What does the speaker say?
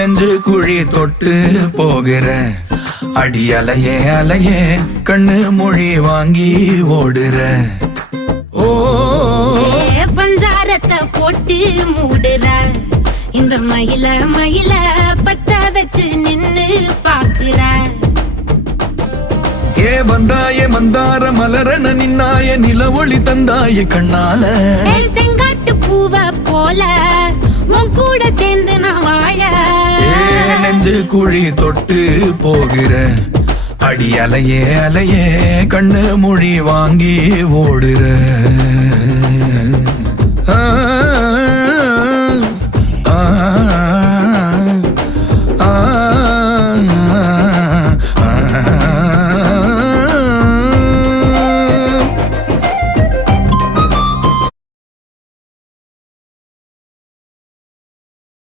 நெஞ்சு குழி தொட்டு போகிற அடி அலையே அலையே கண்ணு மொழி வாங்கி ஓடுற. ஓ பஞ்சாரத்தை போட்டு மூடுற இந்த மயில மயில பத்த வச்சு நின்னு பாக்குற. ஏ வந்தாயே மந்தார மலரன நின்னாய நில ஒளி தந்தாய கண்ணால. செங்காட்டு பூவ போல உன் கூட சேர்ந்து நான் வாழ. நெஞ்சு குழி தொட்டு போகிற அடி அலையே அலையே கண்ணு மொழி வாங்கி ஓடுற.